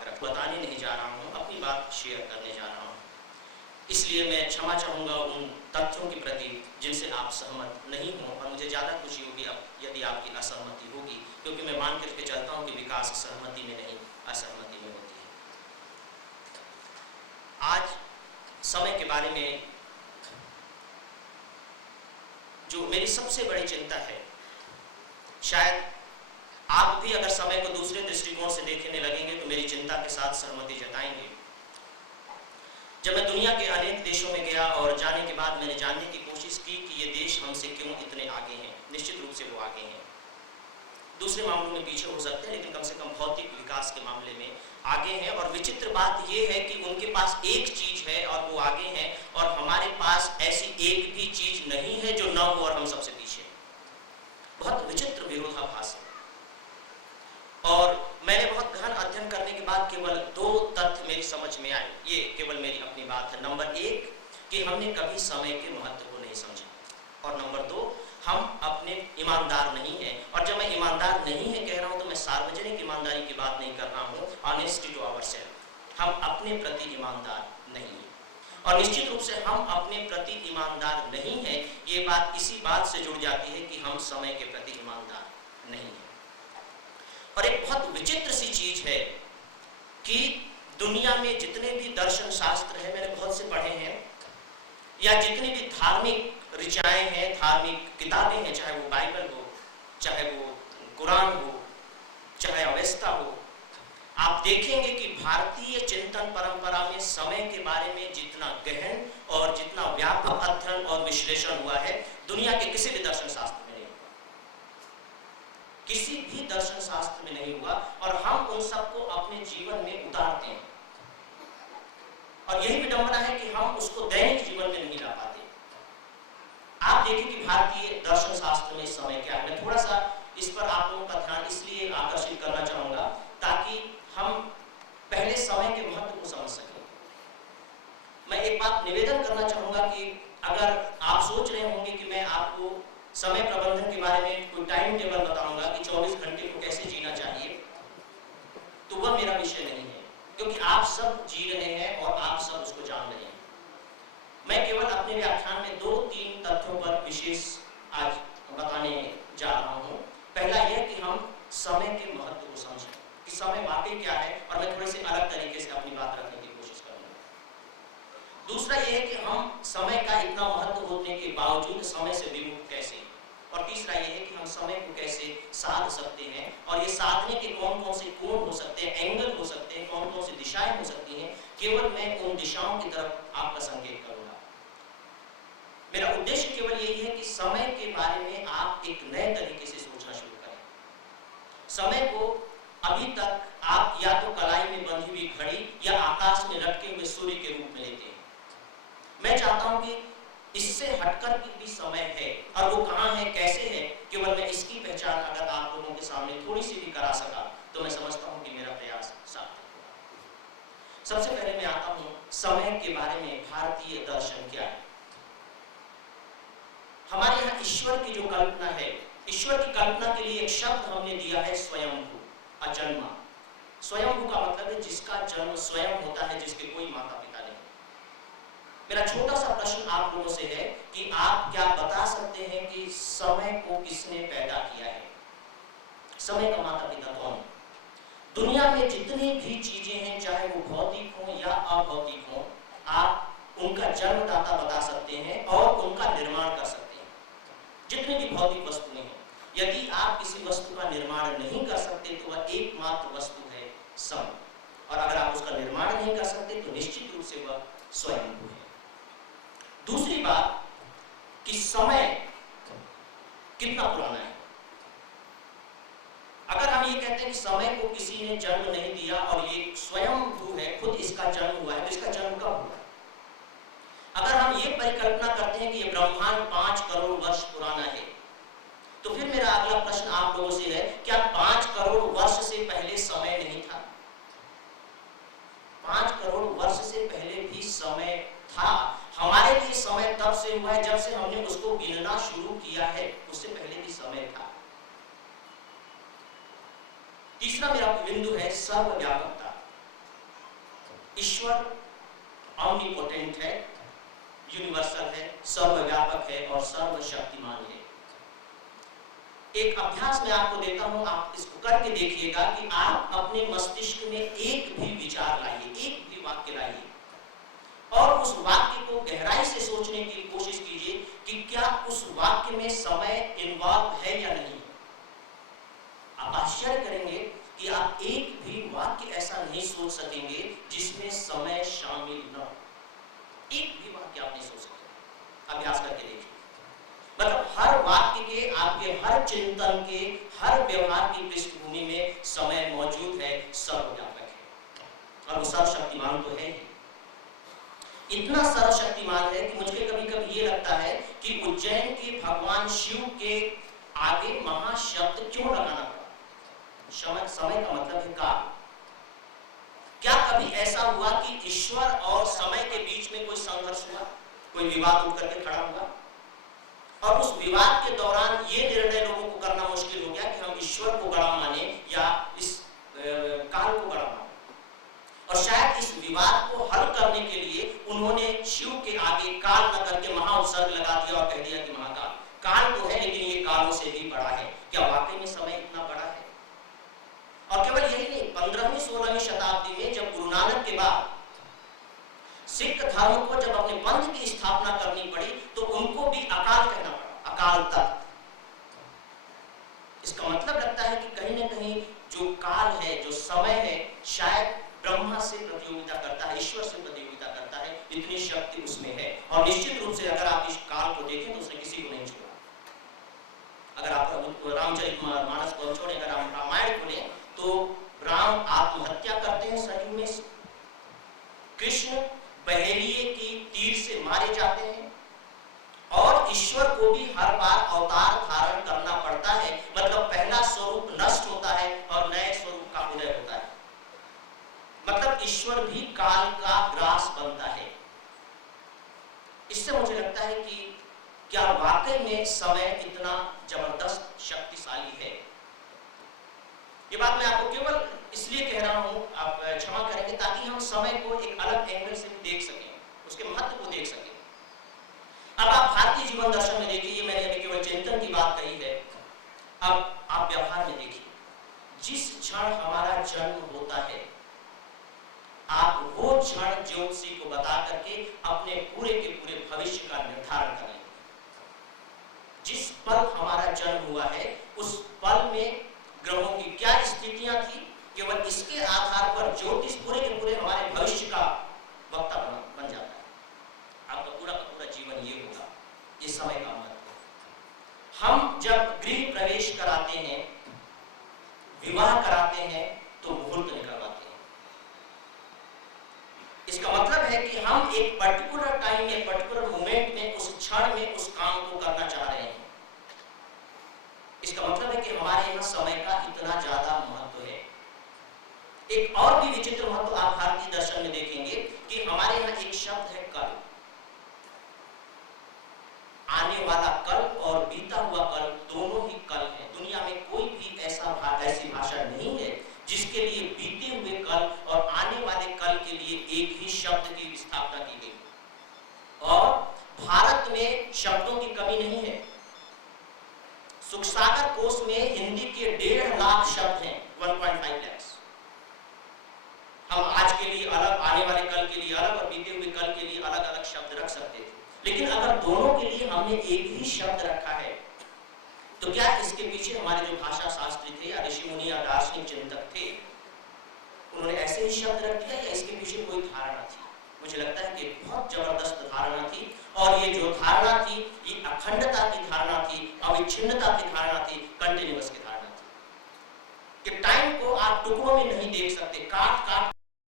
आग्रह बताने नहीं जा रहा हूँ, अपनी बात शेयर करने जा रहा हूँ। इसलिए मैं क्षमा चाहूँगा उन तथ्यों के प्रति जिनसे आप सहमत नहीं हों, और मुझे ज़्यादा खुशी होगी यदि आपकी असहमति होगी, क्योंकि मैं मान करके चलता हूँ कि विकास सहमति में नहीं, असहमति में होती है। आज समय के बारे में जो मेरी सबसे बड़ी चिंता है, शायद आप भी अगर समय को दूसरे दृष्टिकोण से देखने लगेंगे तो मेरी चिंता के साथ सहमति जताएंगे। जब मैं दुनिया के अनेक देशों में गया और जाने के बाद मैंने जानने की कोशिश की कि ये देश हमसे क्यों इतने आगे हैं। निश्चित रूप से वो आगे हैं, दूसरे मामलों में पीछे हो सकते हैं, लेकिन कम से कम भौतिक विकास के मामले में आगे हैं। और विचित्र बात ये है कि उनके पास एक चीज है और वो आगे हैं, और हमारे पास ऐसी एक भी चीज नहीं है जो न हो और हम सबसे पीछे। बहुत विचित्र विरोधाभास है। और मैंने बहुत गहन अध्ययन करने के बाद केवल 2 तथ्य मेरी समझ में आए। ये केवल मेरी अपनी बात है। नंबर 1 कि हमने कभी समय के महत्व को नहीं समझा, और नंबर 2 हम अपने ईमानदार नहीं हैं। और जब मैं ईमानदार नहीं है कह रहा हूं तो मैं सार्वजनिक ईमानदारी की बात नहीं कर रहा हूं, ऑनेस्टी टू आवरसेल्फ। हम अपने प्रति ईमानदार नहीं हैं, और निश्चित रूप से हम अपने प्रति ईमानदार नहीं हैं। ये बात इसी बात से जुड़ जाती है कि हम समय के प्रति ईमानदार नहीं हैं। और एक बहुत विचित्र सी चीज है कि दुनिया में जितने भी दर्शन शास्त्र हैं, मैंने बहुत से पढ़े हैं, या जितनी भी धार्मिक ऋचाएं हैं, धार्मिक किताबें हैं, चाहे वो बाइबल हो, चाहे वो कुरान हो, चाहे अवेस्ता हो, आप देखेंगे कि भारतीय चिंतन परंपरा में समय के बारे में जितना गहन और जितना व्यापक अध्ययन और विश्लेषण हुआ है, दुनिया के किसी भी दर्शन शास्त्र में नहीं हुआ, किसी भी दर्शन शास्त्र में नहीं हुआ। और हम उन सबको अपने जीवन में उतारते हैं, और यही विडंबना है कि हम उसको दैनिक जीवन में नहीं ला पाते। आप देखिए कि भारतीय दर्शन शास्त्र में समय क्या है। मैं थोड़ा सा इस पर आप लोगों का ध्यान इसलिए आकर्षित करना चाहूंगा ताकि हम पहले समय के महत्व को समझ सकें। मैं एक बात निवेदन करना चाहूंगा कि अगर आप सोच रहे होंगे कि मैं आपको समय प्रबंधन के बारे में कोई टाइम टेबल बताऊंगा कि 24 घंटे को कैसे जीना चाहिए, तो वह मेरा विषय नहीं है, क्योंकि आप सब जी रहे हैं और आप सब उसको जान रहे हैं। मैं केवल अपने व्याख्यान में 2-3 तथ्यों पर विशेष आज बताने जा रहा हूं। पहला यह कि हम समय के महत्व को समझें कि समय वाकई क्या है, और मैं थोड़े से अलग तरीके से अपनी बात रखने की कोशिश करूंगा। दूसरा यह है कि हम समय का इतना महत्व होने के बावजूद समय से विमुख कैसे हैं, और तीसरा यह है कि हम समय को कैसे साध सकते हैं, और ये साधने के कौन कौन से कोण हो सकते हैं, एंगल हो सकते हैं, कौन कौन सी दिशाएं हो सकती हैं। केवल मैं उन दिशाओं की तरफ आपका संकेत करूंगा। मेरा उद्देश्य केवल यही है कि समय के बारे में आप एक नए तरीके से सोचना शुरू करें। समय को अभी तक आप या तो कलाई में बंधी हुई घड़ी या आकाश में लटके हुए सूर्य के रूप में लेते हैं। मैं चाहता हूं कि इससे हटकर भी समय है, और वो कहां है, कैसे है, केवल मैं इसकी पहचान अगर आप लोगों के सामने थोड़ी सी भी करा सका तो मैं समझता हूं कि मेरा प्रयास सार्थक होगा। सबसे पहले मैं आता हूं समय के बारे में भारतीय दर्शन क्या है। हमारे यहाँ ईश्वर की जो कल्पना है, ईश्वर की कल्पना के लिए एक शब्द हमने दिया है स्वयंभू, अजन्मा। स्वयंभू का मतलब है जिसका जन्म स्वयं होता है, जिसके कोई माता पिता नहीं। मेरा छोटा सा प्रश्न आप लोगों से है कि आप क्या बता सकते हैं कि समय को किसने पैदा किया है? समय का माता पिता कौन है? दुनिया में जितनी भी चीजें हैं, चाहे वो भौतिक हो या अभौतिक हो, आप उनका जन्मदाता बता सकते हैं और उनका निर्माण कर सकते हैं। जितनी भी भौतिक वस्तुएं हैं, यदि आप किसी वस्तु का निर्माण नहीं कर सकते तो वह एकमात्र वस्तु है समय, और अगर आप उसका निर्माण नहीं कर सकते तो निश्चित रूप से वह स्वयंभू है। दूसरी बात कि समय कितना पुराना है। अगर हम ये कहते हैं कि समय को किसी ने जन्म नहीं दिया और ये स्वयंभू है, खुद इसका जन्म हुआ है, तो इसका जन्म कब हुआ? अगर हम ये परिकल्पना करते हैं कि ये ब्रह्मांड 5 करोड़ वर्ष पुराना है, तो फिर मेरा अगला प्रश्न आप लोगों से है, क्या 5 करोड़ वर्ष से पहले समय नहीं था? 5 करोड़ वर्ष से पहले भी समय था। हमारे लिए समय तब से हुआ है जब से हमने उसको गिनना शुरू किया है, उससे पहले भी समय था। तीसरा मेरा बिंदु है सर्वव्यापकता। ईश्वर ऑमनीपोटेंट है, यूनिवर्सल है, सर्वव्यापक है और सर्वशक्तिमान है। एक अभ्यास मैं आपको देता हूं, आप इसको करके देखिएगा कि आप अपने मस्तिष्क में एक भी विचार लाइए, एक भी वाक्य लाइए और उस वाक्य को गहराई से सोचने की कोशिश कीजिए कि क्या उस वाक्य में समय इन्वॉल्व है या नहीं। आप आश्चर्य करेंगे कि आप एक भी वाक्य ऐसा नहीं सोच सकेंगे जिसमें समय शामिल न हो। एक भी वाक्य आप नहीं सोच सकते। अभ्यास करके देखिए। मतलब हर वाक्य के, आपके हर चिंतन के, हर व्यवहार की पृष्ठभूमि में समय मौजूद है, सर्वव्यापक है और वो सर्वशक्तिमान तो है ही। इतना सर्वशक्तिमान है कि मुझे कभी कभी ये लगता है कि उज्जैन के भगवान शिव के आगे महाशब्द क्यों लगाना पड़ा। समय का मतलब है काल। क्या कभी ऐसा हुआ कि ईश्वर और समय के बीच में कोई संघर्ष हुआ, कोई विवाद उठ करके खड़ा हुआ और उस विवाद के दौरान ये निर्णय लोगों को करना मुश्किल हो गया कि हम ईश्वर को गड़ा माने या इस काल को गड़ा माने। और शायद इस विवाद को हल करने के लिए उन्होंने शिव के आगे काल न करके महाउत्सर्ग लगा दिया और कह दिया कि महाकाल। काल तो है लेकिन ये कालों से भी बड़ा है। क्या वाकई में समय इतना बड़ा है? और केवल यही नहीं, 15वीं 16वीं शताब्दी में जब गुरु नानक के बाद सिख धर्म को जब अपने पंथ की स्थापना करनी पड़ी तो उनको भी अकाल कहना पड़ा, अकाल तख्त। इसका मतलब लगता है कि कहीं ना कहीं जो काल है, जो समय है, शायद ब्रह्मा से प्रतियोगिता करता है, ईश्वर से प्रतियोगिता करता है। इतनी शक्ति उसमें है और निश्चित रूप से अगर आप इस काल को देखें तो उसने किसी को नहीं छोड़ा। अगर आप रामचरितमानस को छोड़ें, अगर हम रामायण खोलें तो राम आत्महत्या करते हैं सरयू में से, कृष्ण बहेलिए की तीर से मारे जाते हैं और ईश्वर को भी हर बार अवतार धारण करना पड़ता है। मतलब पहला स्वरूप नष्ट होता है और नए स्वरूप का उदय होता है। मतलब ईश्वर भी काल का ग्रास बनता है। इससे मुझे लगता है कि क्या वाकई में समय इतना जबरदस्त शक्तिशाली है। ये बात मैं आपको केवल इसलिए कह रहा हूं, आप क्षमा करेंगे, ताकि हम समय को एक अलग एंगल से भी देख सकें, उसके महत्व को देख सकें। अब आप भारतीय जीवन दर्शन में देखिए, मैंने अभी केवल चिंतन की बात कही है, अब आप व्यवहार में देखिए। जिस क्षण हमारा जन्म होता है, आप वो क्षण ज्योतिषी को बता करके अपने पूरे के पूरे भविष्य का निर्धारण कर लेंगे। जिस पल हमारा जन्म हुआ है उस पल में ग्रहों की क्या स्थितियां थी, केवल इसके आधार पर ज्योतिष पूरे के पूरे हमारे भविष्य का वक्ता बन जाता है। आपका पूरा का पूरा जीवन ये होगा। ये समय का महत्व। हम जब गृह प्रवेश कराते हैं, विवाह कराते हैं तो मुहूर्त निकलवाते हैं। इसका मतलब है कि हम एक पर्टिकुलर टाइम में, पर्टिकुलर मोमेंट में, उस क्षण में उस काम को करना चाह रहे हैं। इसका मतलब है कि हमारे यहाँ समय का इतना ज्यादा महत्व है। एक और भी विचित्र महत्व आप भारतीय दर्शन में देखेंगे कि हमारे यहाँ एक शब्द है कल। आने वाला कल और बीता हुआ कल दोनों ही कल है। दुनिया में कोई भी ऐसी भाषा नहीं है जिसके लिए बीते हुए कल और आने वाले कल के लिए एक ही शब्द की स्थापना की गई। और भारत में शब्दों की कमी नहीं है। सुखसागर कोश में हिंदी के 1.5 लाख शब्द हैं, 1.5 लाख। हम आज के लिए अलग, आने वाले कल के लिए अलग और बीते हुए कल के लिए अलग अलग शब्द रख सकते थे, लेकिन अगर दोनों के लिए हमने एक ही शब्द रखा है तो क्या इसके पीछे हमारे जो भाषा शास्त्री थे या ऋषि मुनि या दार्शनिक चिंतक थे, उन्होंने ऐसे ही शब्द रख दिया या इसके पीछे कोई धारणा थी? मुझे लगता है कि बहुत जबरदस्त धारणा थी और ये जो धारणा थी ये अखंडता की धारणा थी, अविच्छिन्नता की धारणा थी, कंटिन्यूअस की धारणा थी कि टाइम को आप टुकड़ों में नहीं देख सकते, काट काट